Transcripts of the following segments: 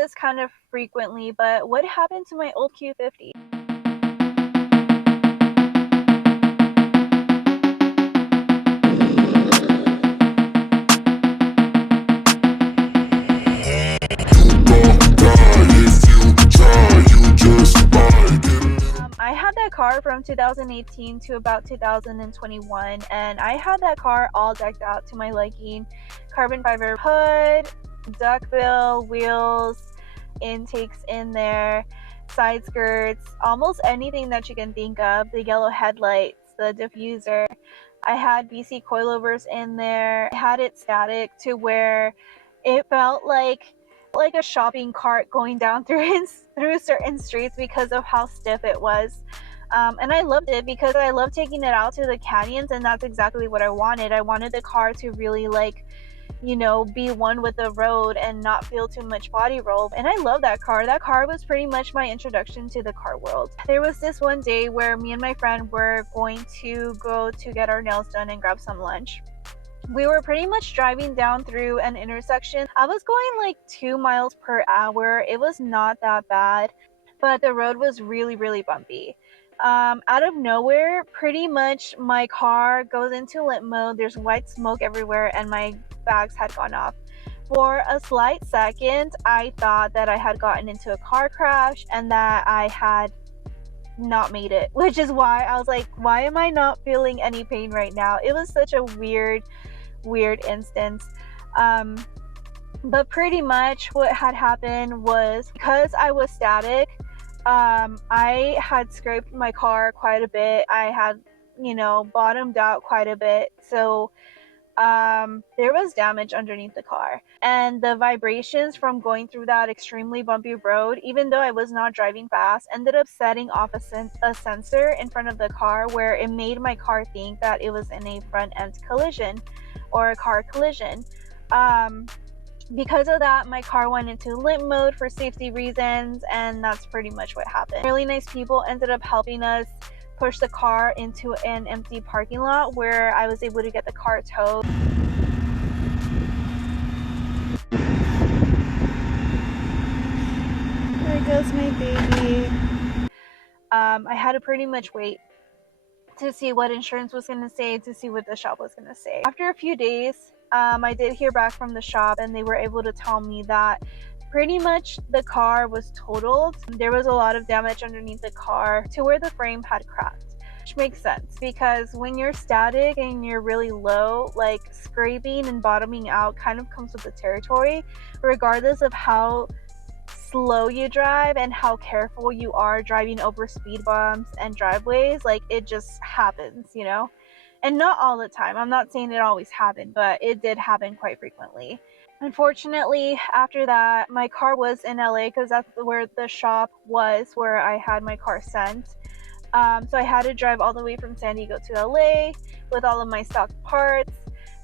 this kind of frequently, but what happened to my old Q50? I had that car from 2018 to about 2021, and I had that car all decked out to my liking. Carbon fiber hood, duckbill, wheels, intakes in there, side skirts, almost anything that you can think of. The yellow headlights, the diffuser. I had BC coilovers in there. I had it static to where it felt like a shopping cart going down through certain streets because of how stiff it was. And I loved it because I love taking it out to the canyons, and that's exactly what I wanted. I wanted the car to really be one with the road and not feel too much body roll. And I love that car. That car was pretty much my introduction to the car world. There was this one day where me and my friend were going to go to get our nails done and grab some lunch. We were pretty much driving down through an intersection. I was going like 2 miles per hour. It was not that bad, but the road was really, really bumpy. Out of nowhere, pretty much my car goes into limp mode. There's white smoke everywhere, and my bags had gone off. For a slight second, I thought that I had gotten into a car crash and that I had not made it, which is why I was like, why am I not feeling any pain right now? It was such a weird instance. But pretty much what had happened was, because I was static, I had scraped my car quite a bit. I had bottomed out quite a bit, so there was damage underneath the car, and the vibrations from going through that extremely bumpy road, even though I was not driving fast, ended up setting off a sensor in front of the car, where it made my car think that it was in a front end collision or a car collision. Because of that, my car went into limp mode for safety reasons, and that's pretty much what happened. Really nice people ended up helping us push the car into an empty parking lot, where I was able to get the car towed. There goes my baby. I had to pretty much wait to see what insurance was going to say, to see what the shop was going to say. After a few days, I did hear back from the shop, and they were able to tell me that pretty much the car was totaled. There was a lot of damage underneath the car to where the frame had cracked, which makes sense because when you're static and you're really low, like scraping and bottoming out kind of comes with the territory, regardless of how slow you drive and how careful you are driving over speed bumps and driveways. Like, it just happens, and not all the time. I'm not saying it always happened, but it did happen quite frequently. Unfortunately, after that, my car was in LA because that's where the shop was where I had my car sent. So I had to drive all the way from San Diego to LA with all of my stock parts,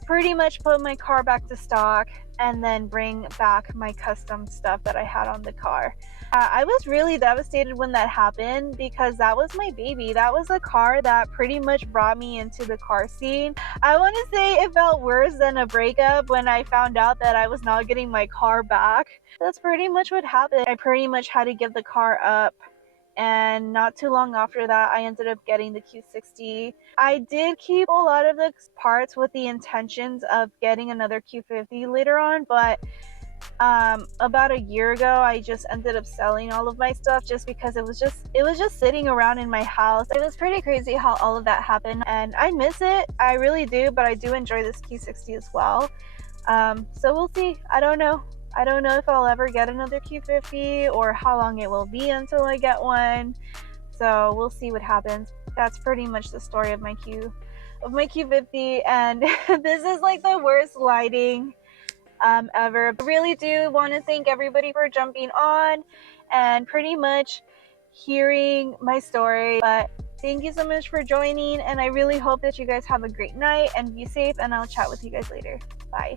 pretty much put my car back to stock, and then bring back my custom stuff that I had on the car. I was really devastated when that happened because that was my baby. That was a car that pretty much brought me into the car scene. I want to say it felt worse than a breakup when I found out that I was not getting my car back. That's pretty much what happened. I pretty much had to give the car up. And not too long after that, I ended up getting the Q60. I did keep a lot of the parts with the intentions of getting another Q50 later on, but about a year ago, I just ended up selling all of my stuff just because it was just sitting around in my house. It was pretty crazy how all of that happened, and I miss it. I really do, but I do enjoy this Q60 as well. So we'll see. I don't know if I'll ever get another Q50 or how long it will be until I get one. So we'll see what happens. That's pretty much the story of my Q50, and this is like the worst lighting ever. I really do want to thank everybody for jumping on and pretty much hearing my story. But thank you so much for joining, and I really hope that you guys have a great night and be safe, and I'll chat with you guys later. Bye.